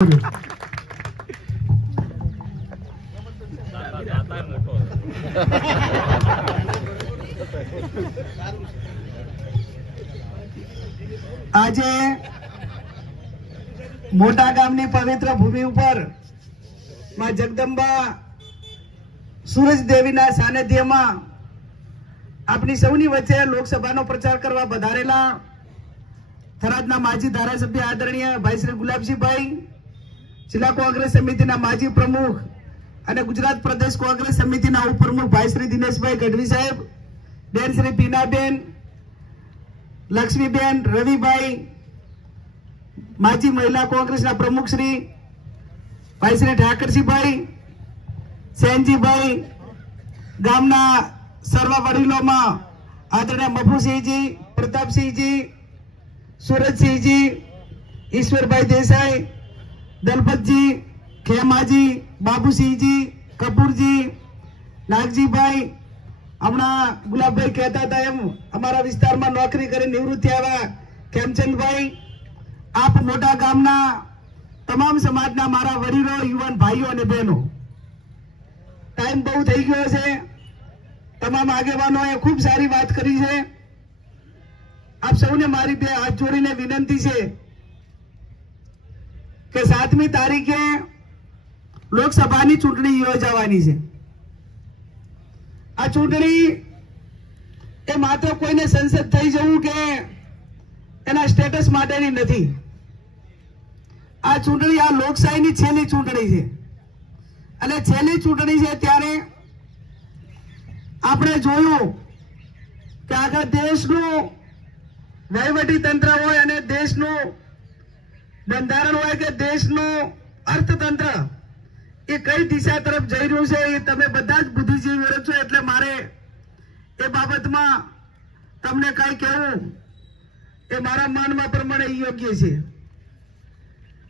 આજે મોટા ગામની પવિત્ર ભૂમિ ઉપરમાં જગદંબા સૂરજ દેવીના સાનિધ્યમાં આપની સૌની વચ્ચે લોકસભાનો પ્રચાર કરવા વધારેલા થરાદના માજી ધારાસભ્ય આદરણીય ભાઈ શ્રી ગુલાબજીભાઈ જિલ્લા કોંગ્રેસ સમિતિના માજી પ્રમુખ અને ગુજરાત પ્રદેશ કોંગ્રેસ સમિતિના ઉપપ્રમુખ ભાઈ શ્રી દિનેશભાઈ ગઢવી સાહેબ બેન શ્રી પીનાબેન, લક્ષ્મીબેન, રવિભાઈ, માજી મહિલા કોંગ્રેસના પ્રમુખ શ્રી ભાઈ શ્રી ઠાકરસિંહભાઈ સેનજીભાઈ, ગામના સર્વ વડીલોમાં આદરણીય મફુસિંહજી, પ્રતાપસિંહજી, સુરજસિંહજી, ઈશ્વરભાઈ દેસાઈ દલપતજી, ખેમાજી, બાબુસિંહજી, કપૂરજી, નાગજીભાઈ, હમણાં ગુલાબભાઈ કહેતા હતા એમ, અમારા વિસ્તારમાં નોકરી કરી નિવૃત્ત આવ્યા. ખેમચંદભાઈ, આપ મોટા ગામના તમામ સમાજના મારા વડીલો, યુવાન ભાઈઓ અને બહેનો. ટાઈમ બહુ થઈ ગયો છે. તમામ આગેવાનોએ ખૂબ સારી વાત કરી છે. આપ સૌને મારી બે હાથ જોડીને વિનંતી છે. કે સાતમી તારીખે લોકસભાની ચૂંટણી યોજાવાની છે. આ ચૂંટણી એ માત્ર કોઈને સંસદ થઈ જવું કે એના સ્ટેટસ માટેની નથી. આ ચૂંટણી આ લોકશાહીની છેલ્લી ચૂંટણી છે. અને છેલ્લી ચૂંટણી છે ત્યારે આપણે જોયું કે આખા દેશનું વહીવટી તંત્ર હોય અને દેશનું બંધારણ હોય કે દેશનું અર્થતંત્ર, એ કઈ દિશા તરફ જઈ રહ્યું છે એ તમે બધા જ બુદ્ધિજીવીઓ છો, એટલે મારે એ બાબતમાં તમને કઈ કહેવું એ મારા માનવા પ્રમાણે યોગ્ય છે.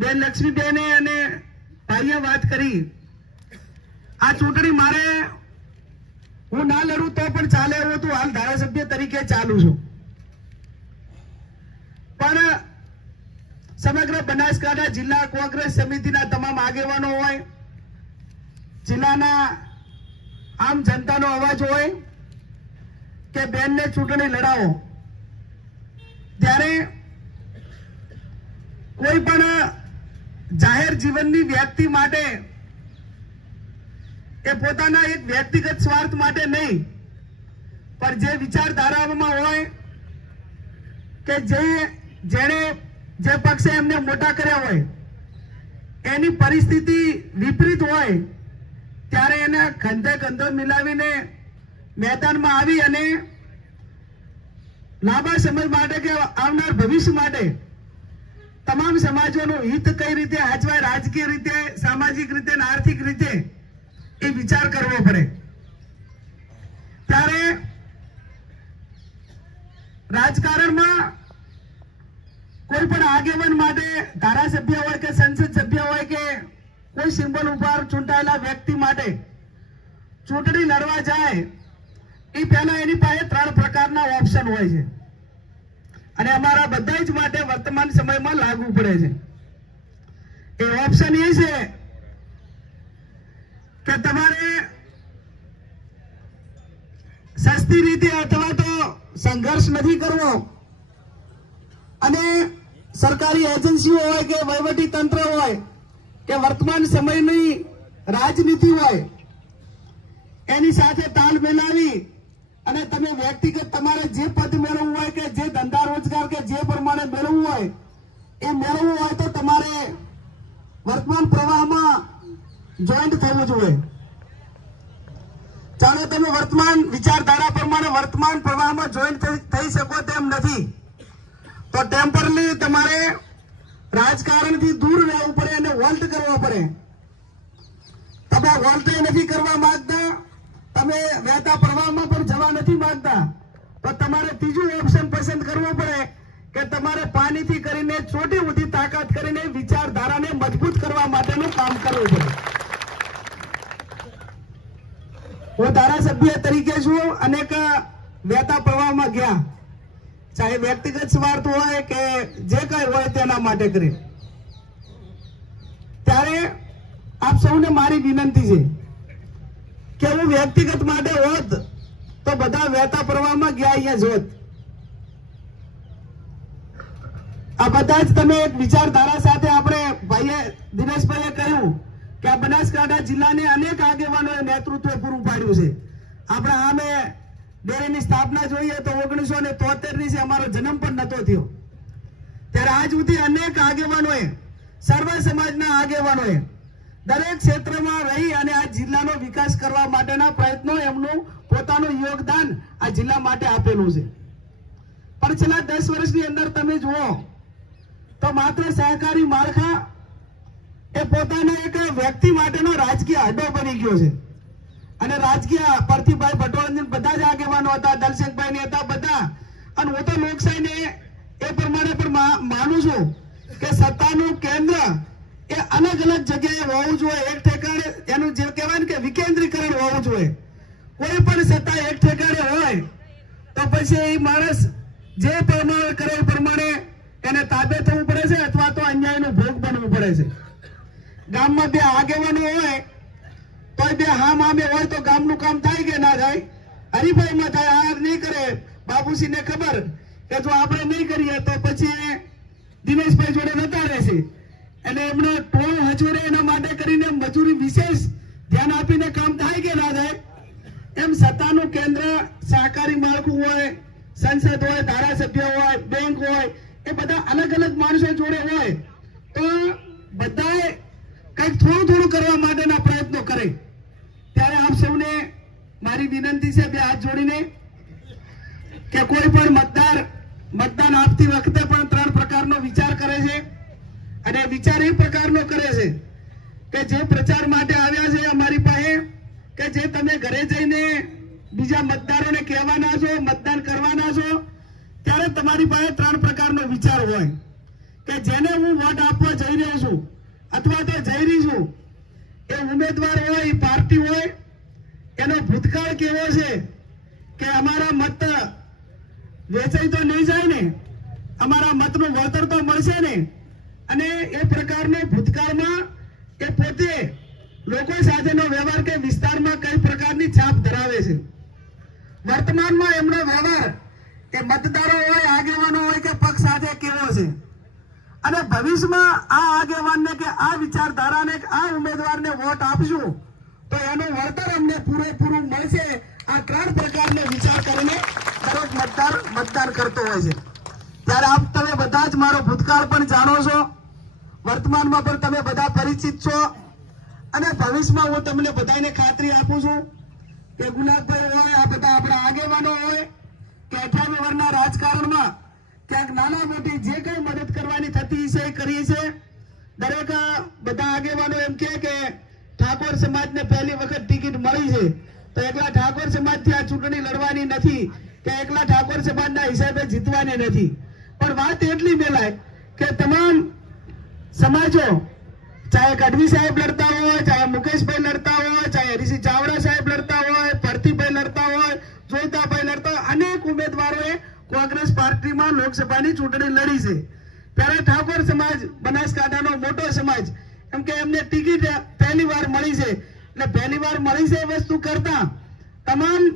બેન લક્ષ્મીબેને અને ભાઈએ વાત કરી. આ ચૂંટણી મારે હું ના લડું તો પણ ચાલે એવું તું હાલ ધારાસભ્ય તરીકે ચાલુ છું. પણ સમગ્ર બનાસકાંઠા જિલ્લા કોંગ્રેસ સમિતિના તમામ આગેવાનો હોય, જિલ્લાના આમ જનતાનો અવાજ હોય કે બેનને ચૂંટણી લડાવો. ત્યારે કોઈ પણ જાહેર જીવનની વ્યક્તિ માટે એ પોતાના એક વ્યક્તિગત સ્વાર્થ માટે નહીં, પણ જે વિચારધારામાં હોય કે જે જેણે જે પક્ષે એમને મોટા કર્યા હોય, એની પરિસ્થિતિ વિપરીત હોય, ત્યારે એને ખંધે ખંધો મિલાવીને મેદાનમાં આવી અને લાંબા સમય માટે કે આવનાર ભવિષ્ય માટે તમામ સમાજોનું હિત કઈ રીતે હાચવાય, રાજકીય રીતે, સામાજિક રીતે આર્થિક રીતે એ વિચાર કરવો પડે. ત્યારે રાજકારણમાં કોઈ પણ આગેવાન માટે ધારાસભ્ય હોય કે સંસદ સભ્ય હોય કે કોઈ સિમ્બોલ ઉપર ચૂંટાયેલા વ્યક્તિ માટે ચૂંટણી લડવા જાય, એ પહેલા એની પાસે ત્રણ પ્રકારના ઓપ્શન હોય છે. અને અમારા બધા જ માટે વર્તમાન સમયમાં લાગુ પડે છે. એ ઓપ્શન એ છે કે તમારે સસ્તી રીતે અથવા તો સંઘર્ષ નથી કરવો. અને સરકારી એજન્સીઓ હોય કે વહીવટી તંત્ર હોય, કે વર્તમાન સમયની રાજનીતિ હોય, એની સાથે તાલ મેલાવી અને તમે વ્યક્તિગત તમારે જે પદ મેળવવું હોય કે જે ધંધા રોજગાર કે જે પ્રમાણે મેળવવું હોય, એ મેળવવું હોય તો તમારે વર્તમાન પ્રવાહમાં જોઈન્ટ થવું જોઈએ. ચાલો તમે વર્તમાન વિચારધારા પ્રમાણે વર્તમાન પ્રવાહમાં જોઈન્ટ થઈ શકો તેમ નથી. તો ટેમ્પરલી તમારે રાજકારણથી દૂર રહેવું પડે અને વોલ્ટ કરવો પડે. તમે વોલ્ટ નથી કરવા માંગતા, તમે વહેતા પ્રવાહમાં પણ જવા નથી માંગતા. તો તમારે ત્રીજું ઓપ્શન પસંદ કરવું પડે કે તમારે પાણીથી કરીને ચોટી મોટી તાકાત કરીને વિચારધારાને મજબૂત કરવા માટેનું કામ કરવું પડે. હું ધારાસભ્ય તરીકે છું, અનેક વહેતા પ્રવાહમાં ગયા. ચાહે વ્યક્તિગત સ્વાર્થ હોય કે જે કઈ હોય તેના માટે કરી. આપ સૌને મારી વિનંતી છે કે હું વ્યક્તિગત માટે હોત તો બધા વહેતા પ્રવાહમાં ગયા અહીંયા જોત આ બધા જ તમે એક વિચારધારા સાથે આપણે ભાઈએ દિનેશભાઈએ કહ્યું કે આ બનાસકાંઠા જિલ્લાને અનેક આગેવાનોએ નેતૃત્વ પૂરું પાડ્યું છે. આપણે આમે ડેરીની સ્થાપના જોઈએ તો ઓગણીસો ને તોતેરની અમારો જન્મ પણ નતો થયો. ત્યારે આજ સુધી અનેક આગેવાનોએ, સર્વ સમાજના આગેવાનોએ દરેક ક્ષેત્રમાં રહી અને આ જિલ્લાનો વિકાસ કરવા માટેના પ્રયત્નો એમનું પોતાનું યોગદાન આ જિલ્લા માટે આપેલું છે. પણ છેલ્લા દસ વર્ષની અંદર તમે જુઓ તો માત્ર સહકારી માળખા એ પોતાના એક વ્યક્તિ માટેનો રાજકીય અડ્ડો બની ગયો છે. અને રાજકીય પરથીભાઈ ભટોળંજન બધા જ આગેવાનો હતા દલસિંહભાઈ ને હતા બધા. અને હું તો લોકશાહીને એ પ્રમાણે પણ માનું છું કે સત્તાનું કેન્દ્ર એ અલગ અલગ જગ્યાએ હોવું જોઈએ. એક ઠેકાણે એનું જે કહેવાય ને કે વિકેન્દ્રીકરણ હોવું જોઈએ. કોઈ પણ સત્તા એક ઠેકાણે હોય તો પછી એ માણસ જે પ્રમાણે કરે પ્રમાણે એને તાબે થવું પડે છે અથવા તો અન્યાયનો ભોગ બનવું પડે છે. ગામમાં બે આગેવાનો હોય તોય બે હા મામે હોય તો ગામનું કામ થાય કે ના થાય? હરીફાઈમાં થાય, આ નહીં કરે. બાબુસિંહને ખબર કે જો આપણે નહીં કરીએ તો પછી દિનેશભાઈ જોડે જતા રહેશે. એટલે એમનો ટોળ હજુરે એના માટે કરીને મજૂરી વિશેષ ધ્યાન આપીને કામ થાય કે ના થાય? એમ સત્તાનું કેન્દ્ર સહકારી માળખું હોય, સંસદ હોય, ધારાસભ્ય હોય, બેંક હોય, એ બધા અલગ અલગ માણસો જોડે હોય તો બધાએ કંઈક થોડું થોડું કરવા માટેના પ્રયત્નો કરે. ત્યારે આપ સૌને મારી વિનંતી છે બે હાથ જોડીને કે કોઈ પણ મતદાર, મતદાન આપતી વખતે પણ ત્રણ પ્રકારનો વિચાર કરે છે અને વિચાર એ પ્રકારનો કરે છે કે જે પ્રચાર માટે આવ્યા છે અમારી પાસે, કે જે તમે ઘરે જઈને બીજા મતદારોને કહેવાના છો, મતદાન કરવાના છો, ત્યારે તમારી પાસે ત્રણ પ્રકારનો વિચાર હોય. કે જેને હું વોટ આપવા જઈ રહ્યો છું, અથવા તો જઈ રહી છું એ ઉમેદવાર હોય, એ પાર્ટી હોય, એનો ભૂતકાળ કેવો છે કે અમારા મત વેચાઈ તો નહીં જાય ને, અમારા મતનું વળતર તો મળશે ને. અને એ પ્રકારનો ભૂતકાળમાં એ પોતે લોકો સાથેનો વ્યવહાર કે વિસ્તારમાં કઈ પ્રકારની છાપ ધરાવે છે. વર્તમાનમાં એમનો વ્યવહાર એ મતદારો હોય, આગેવાનો હોય કે પક્ષ સાથે કેવો છે. અને ભવિષ્યમાં આ આગેવાનને કે આ વિચારધારાને, આ ઉમેદવારને વોટ આપશું, તો એનું વળતર અમને પૂરેપૂરું મળશે. આ ત્રણ પ્રકારનો વિચાર કરીને દરેક મતદાર મતદાન કરતો હોય છે. ત્યારે આપ તમે બધા જ મારો ભૂતકાળ પણ જાણો છો. વર્તમાનમાં પણ તમે બધા પરિચિત છો. અને ભવિષ્યમાં હું તમને બધાને ખાતરી આપું છું કે ગુલાબભાઈ હોય, આ બધા આપણા આગેવાનો હોય, કે અઠાવી વર્ષના રાજકારણમાં ક્યાંક નાના મોટી જે કઈ મદદ કરવાની થતી છે એ કરી છે દરેક બધા આગેવાનો એમ કહે કે ઠાકોર સમાજને પહેલી વખત ટિકિટ મળી છે. તો એકલા ઠાકોર સમાજથી આ ચૂંટણી લડવાની નથી કે એકલા ઠાકોર સમાજના હિસાબે જીતવાની નથી. પણ વાત એટલી મેલાય કે તમામ સમાજો, ચાહે ગઢવી સાહેબ લડતા હોય, ચાહે મુકેશભાઈ લડતા હોય, ચાહે ઋષિ ચાવડા સાહેબ લડતા હોય, ભરતીભાઈ લડતા હોય, જોઈતાભાઈ લડતા અનેક ઉમેદવારોએ કોંગ્રેસ પાર્ટીમાં લોકસભાની ચૂંટણી લડી છે. ત્યારે ઠાકોર સમાજ, બનાસકાંઠાનો મોટો સમાજ એમ કે એમને ટિકિટ પહેલી વાર મળી છે. એટલે પહેલી વાર મળી છે એ વસ્તુ કરતા તમામ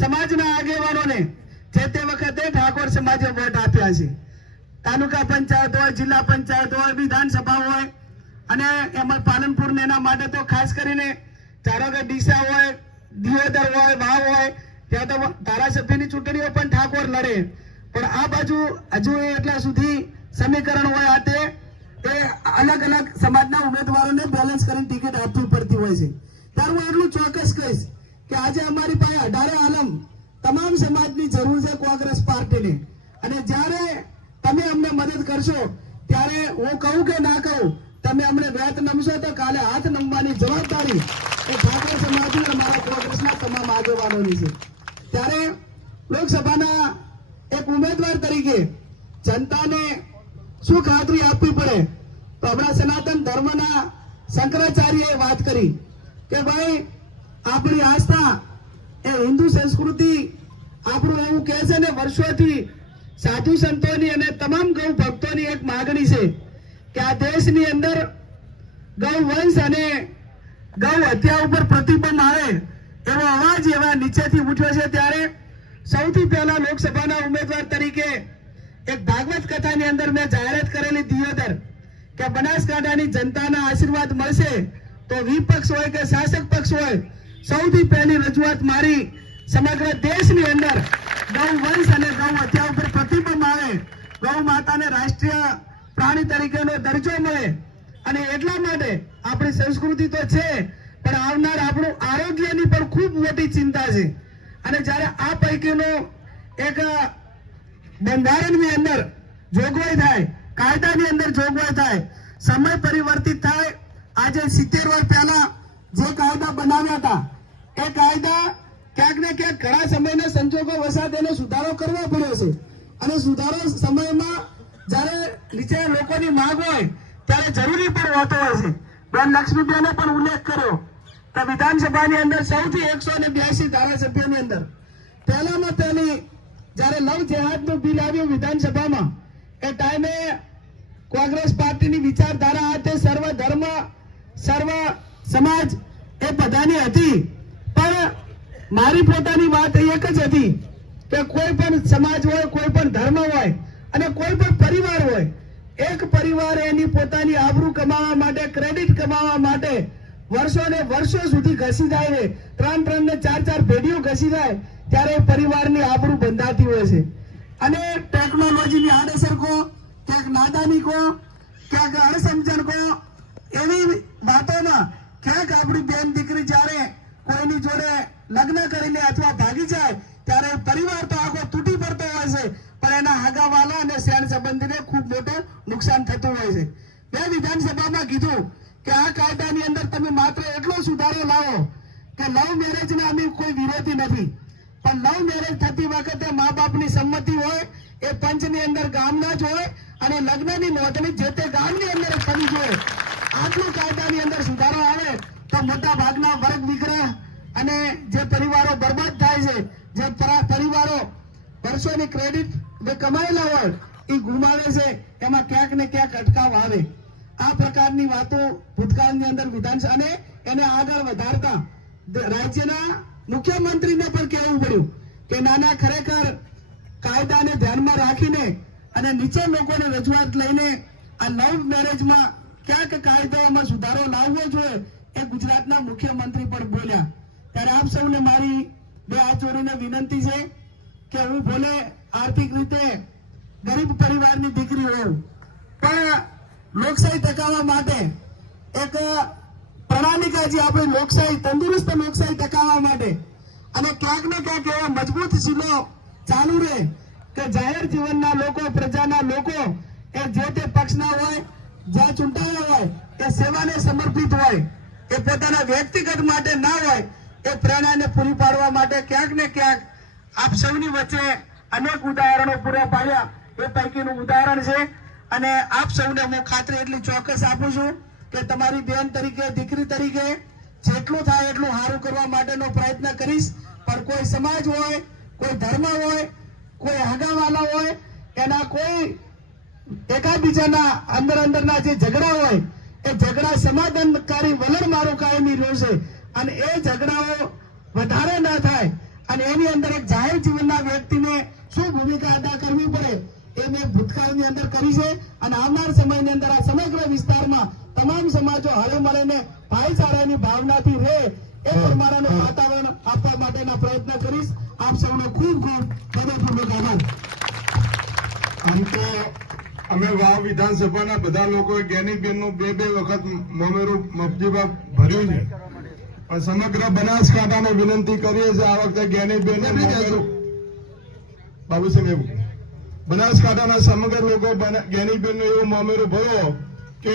સમાજના આગેવાનોને જે તે વખતે ઠાકોર સમાજે વોટ આપ્યા છે. તાલુકા પંચાયત હોય, જિલ્લા પંચાયત હોય, વિધાનસભા હોય, અને એમાં પાલનપુર એના માટે તો ખાસ કરીને ધારો કે ડીસા હોય, દિયોદર હોય, વાવ હોય ત્યાં તો ધારાસભ્યની ચૂંટણીઓ પણ ઠાકોર લડે. પણ આ બાજુ હજુ એટલા સુધી સમીકરણ હોય આ તે અલગ અલગ સમાજના ઉમેદવારોને બેલેન્સ કરીને ટિકિટ આપવી પડતી હોય છે. ત્યારે હું એટલું ચોક્કસ કહીશ કે આજે અમારી પાસે અઢારે આલમ તમામ સમાજની જરૂર છે કોંગ્રેસ પાર્ટીને. અને જ્યારે તમે અમને મદદ કરશો, ત્યારે હું કહું કે ના કહું, તમે અમને વ્યાત નમશો તો કાલે હાથ નમવાની જવાબદારી એ ઠાકોર સમાજની અમારા મારા કોંગ્રેસના તમામ આગેવાનોની છે. ત્યારે લોકસભાના એક ઉમેદવાર તરીકે જનતાને શું ખાતરી આપવી પડે? તો આપણા સનાતન ધર્મના શંકરાચાર્યએ વાત કરી કે ભાઈ, આપણી આસ્થા એ હિન્દુ સંસ્કૃતિ આપણું એવું કહે છે ને, વર્ષોથી સાધુ સંતોની અને તમામ ગૌ ભક્તોની એક માગણી છે કે આ દેશની અંદર ગૌ વંશ અને ગૌ હત્યા ઉપર પ્રતિબંધ આવે એવો અવાજ એવા નીચેથી ઉઠ્યો છે ત્યારે સૌથી પહેલા લોકસભાના ઉમેદવાર તરીકે એક ભાગવત કથાની અંદર મેં જાહેરાત કરેલી દિયોદર કે બનાસકાંઠાની જનતાના આશીર્વાદ મળશે તો વિપક્ષ હોય કે શાસક પક્ષ હોય, સૌથી પહેલી રજૂઆત મારી સમગ્ર દેશની અંદર ગૌ વંશ અને ગૌ હત્યા ઉપર પ્રતિબંધ આવે, ગૌ માતાને રાષ્ટ્રીય પ્રાણી તરીકેનો દરજ્જો મળે. અને એટલા માટે આપણી સંસ્કૃતિ તો છે, પણ આવનાર આપણું મોટી ચિંતા છે. અને જ્યારે આ પૈકીનો એક બંધારણની અંદર જોગવાઈ થાય, કાયદાની અંદર જોગવાઈ થાય, સમય પરિવર્તિત થાય, આજે સિત્તેર વર્ષ પહેલા જે કાયદા બનાવ્યા હતા, એ કાયદા ક્યાંક ને ક્યાંક ઘણા સમયના સંજોગો વસાત એનો સુધારો કરવો પડ્યો છે. અને સુધારો સમયમાં જ્યારે નીચે લોકોની માંગ હોય, ત્યારે જરૂરી પણ હોતો હોય છે. બેન લક્ષ્મીબેને પણ ઉલ્લેખ કર્યો વિધાનસભાની અંદર સૌથી એકસો ને બ્યાસી ધારાસભ્યોની અંદર. પહેલામાં પહેલી જ્યારે લવ જેહાદનું બિલ આવ્યું વિધાનસભામાં, એ ટાઈમે કોંગ્રેસ પાર્ટીની વિચારધારા આ સર્વ ધર્મ, સર્વ સમાજ એ બધાની હતી. પણ મારી પોતાની વાત એક જ હતી કે કોઈ પણ સમાજ હોય, કોઈ પણ ધર્મ હોય અને કોઈ પણ પરિવાર હોય, એક પરિવાર એની પોતાની આબરૂ કમાવા માટે ક્રેડિટ કમાવા માટે વર્ષો ને વર્ષો સુધી ઘસી જાય છે ત્રણ ત્રણ ને ચાર ચાર પેઢીઓ ઘસી જાય, ત્યારે પરિવારની આબરૂ બંધાતી હોય છે. અને ટેકનોલોજીની આડઅસર કહો ક્યાંક નાદાની કહો ક્યાંક અણસમજણ કહો એવી વાતોમાં ક્યાંક આપણી બેન દીકરી જ્યારે કોઈની જોડે લગ્ન કરીને અથવા ભાગી જાય, ત્યારે પરિવાર તો આખો તૂટી પડતો હોય છે, પણ એના હગાવાલા અને શેર સંબંધીને ખૂબ મોટું નુકસાન થતું હોય છે. મેં વિધાનસભામાં કીધું કે આ કાયદાની અંદર તમે માત્ર એટલો સુધારો લાવો કે લવ મેરેજના અમે કોઈ વિરોધી નથી. પણ લવ મેરેજ થતી વખતે મા બાપની સંમતિ હોય, એ પંચની અંદર ગામના જ હોય અને લગ્નની નોંધણી જે તે ગામની અંદર થવી જોઈએ. આટલું કાયદાની અંદર સુધારો આવે તો મોટા ભાગના વર્ગ વિગ્રહ અને જે પરિવારો બરબાદ થાય છે, જે પરિવારો વર્ષોની ક્રેડિટ જે કમાયેલા હોય, એ ગુમાવે છે. એમાં ક્યાંક ને ક્યાંક અટકાવ આવે. આ પ્રકારની વાતો ભૂતકાળની અંદર વિધાનસભા અને એને આગળ વધારતા રાજ્યના મુખ્યમંત્રીને પણ કહેવું પડ્યું કે નાના ખરેખર કાયદાને ધ્યાનમાં રાખીને અને નીચે લોકોને રજૂઆત લઈને આ લવ મેરેજમાં ક્યાંક કાયદાઓમાં સુધારો લાવવો જોઈએ એ ગુજરાતના મુખ્યમંત્રી પણ બોલ્યા. ત્યારે આપ સૌને મારી બે હાથ જોડીને વિનંતી છે કે હું ભલે આર્થિક રીતે ગરીબ પરિવારની દીકરી હોઉં, પણ લોકશાહી ટકાવવા માટે એક પ્રણાલિકા જે આપણે લોકશાહી, તંદુરસ્ત લોકશાહી ટકાવવા માટે અને ક્યાંક ને ક્યાંક એવા મજબૂત શીલો ચાલુ રહે કે જાહેર જીવનના લોકો, પ્રજાના લોકો, એ જે તે પક્ષના હોય, જ્યાં ચૂંટાયા હોય, એ સેવાને સમર્પિત હોય, એ પોતાના વ્યક્તિગત માટે ના હોય, એ પ્રેરણાને પૂરી પાડવા માટે ક્યાંક ને ક્યાંક આપ સૌની વચ્ચે અનેક ઉદાહરણો પૂરા પાડ્યા. એ પૈકીનું ઉદાહરણ છે અને આપ સૌને હું ખાતરી એટલી ચોક્કસ આપું છું કે તમારી બેન તરીકે, દીકરી તરીકે જેટલું થાય એટલું સારું કરવા માટેનો પ્રયત્ન કરીશ. પણ કોઈ સમાજ હોય, કોઈ ધર્મ હોય, કોઈ હગાવાલા હોય, એના કોઈ એકાબીજાના અંદર અંદરના જે ઝઘડા હોય, એ ઝઘડા સમાધાનકારી વલણ મારું કાયમી રહેશે. અને એ ઝઘડાઓ વધારે ના થાય. અને એની અંદર એક જાહેર જીવનના વ્યક્તિને શું ભૂમિકા અદા કરવી પડે એ મેં ભૂતકાળની અંદર કરી છે અને આવનાર સમયની અંદર આ સમગ્ર વિસ્તારમાં તમામ સમાજો હળે મળીને ભાઈચારાની ભાવનાથી રહે એ પ્રમાણેનું વાતાવરણ આપવા માટેના પ્રયત્ન કરીશ. આપ સૌનો ખૂબ ખૂબ હૃદયપૂર્વક આભાર. આમ તો અમે વાવ વિધાનસભાના બધા લોકોએ જ્ઞાનીબેનનું બે બે વખત મોમેરું મફજીબા ભર્યું છે. પણ સમગ્ર બનાસકાંઠાને વિનંતી કરીએ છીએ આ વખતે જ્ઞાનીબેન બાબુ સાહેબ એવું. બનાસકાંઠાના સમગ્ર લોકો ગેનીબેનનો એવો એવું ભર્યો ભરો કે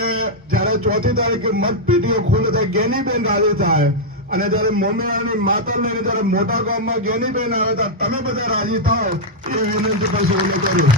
જયારે ચોથી તારીખે મતપેટીઓ ખુલ્લે થાય ગેનીબેન રાજી થાય. અને જયારે મોમેરાની માતર લઈને જયારે મોટા ગામમાં ગેનીબેન આવે, ત્યારે તમે બધા રાજી થાવ એ વિનંતી સૌને કર્યું.